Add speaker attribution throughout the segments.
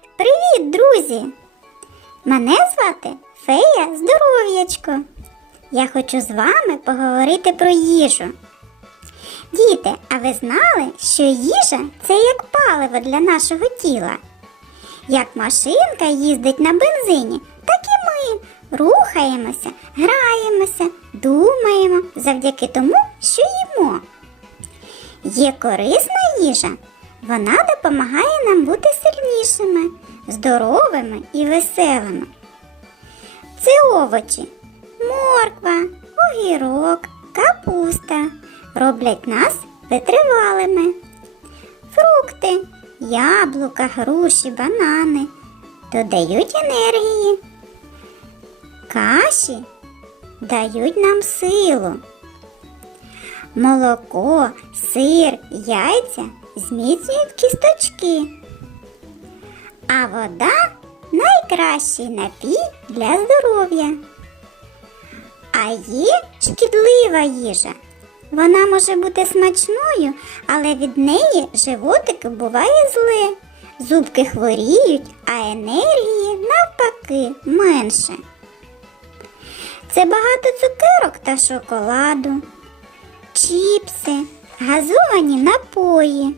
Speaker 1: Привіт, друзі! Мене звати Фея Здоров'ячко. Я хочу з вами поговорити про їжу. Діти, а ви знали, що їжа це як паливо для нашого тіла? Як машинка їздить на бензині, так і ми рухаємося, граємося, думаємо завдяки тому, що їмо. Є корисна їжа. Вона допомагає нам бути сильнішими, здоровими і веселими. Це овочі, морква, огірок, капуста роблять нас витривалими. Фрукти, яблука, груші, банани додають енергії. Каші дають нам силу. Молоко, сир, яйця зміцнюють кісточки. А вода найкращий напій для здоров'я. А є шкідлива їжа. Вона може бути смачною, але від неї животик буває зле. Зубки хворіють, а енергії навпаки менше. Це багато цукерок та шоколаду, чіпси, газовані напої.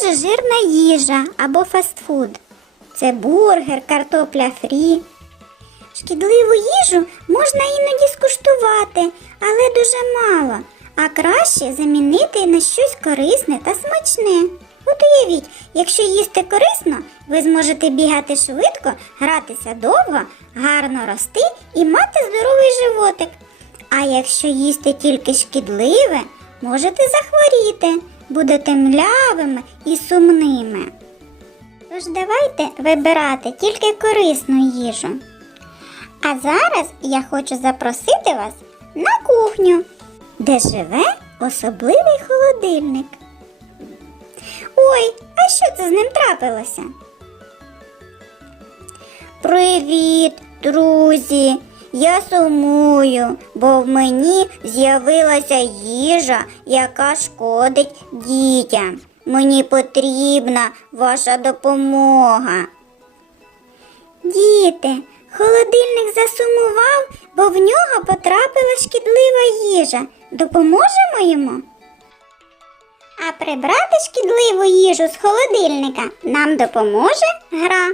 Speaker 1: Дуже жирна їжа або фастфуд. Це бургер, картопля фрі. Шкідливу їжу можна іноді скуштувати, але дуже мало, а краще замінити на щось корисне та смачне. От уявіть, якщо їсти корисно, ви зможете бігати швидко, гратися довго, гарно рости і мати здоровий животик. А якщо їсти тільки шкідливе, можете захворіти, будете млявими і сумними. Тож давайте вибирати тільки корисну їжу. А зараз я хочу запросити вас на кухню, де живе особливий холодильник. Ой, а що це з ним трапилося? Привіт, друзі! Я сумую, бо в мені з'явилася їжа, яка шкодить дітям. Мені потрібна ваша допомога. Діти, холодильник засумував, бо в нього потрапила шкідлива їжа. Допоможемо йому? А прибрати шкідливу їжу з холодильника нам допоможе гра.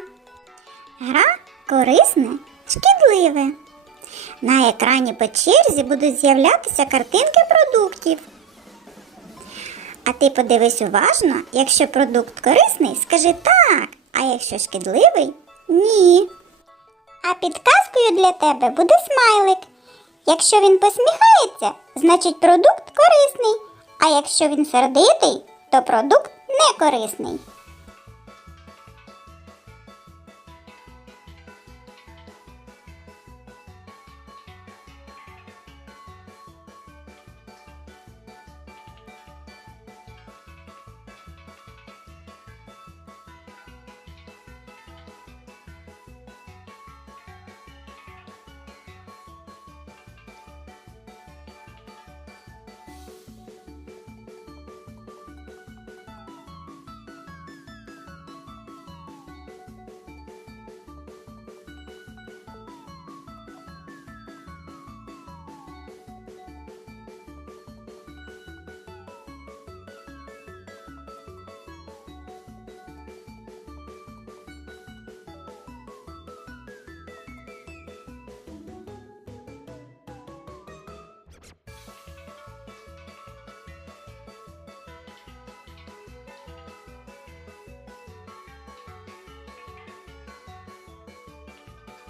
Speaker 1: Гра корисне, шкідливе. На екрані по черзі будуть з'являтися картинки продуктів. А ти подивись уважно, якщо продукт корисний, скажи так, а якщо шкідливий ні. А підказкою для тебе буде смайлик. Якщо він посміхається, значить продукт корисний. А якщо він сердитий, то продукт не корисний.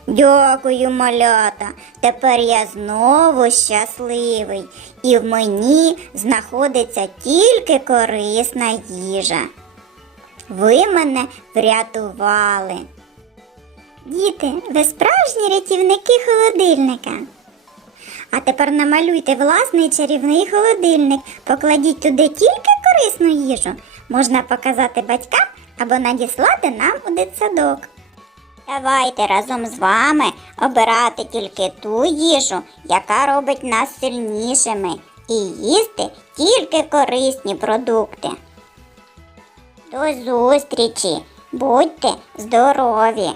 Speaker 1: Дякую, малята. Тепер я знову щасливий, і в мені знаходиться тільки корисна їжа. Ви мене врятували. Діти, ви справжні рятівники холодильника. А тепер намалюйте власний чарівний холодильник, покладіть туди тільки корисну їжу. Можна показати батькам або надіслати нам у дитсадок. Давайте разом з вами обирати тільки ту їжу, яка робить нас сильнішими, і їсти тільки корисні продукти. До зустрічі. Будьте здорові!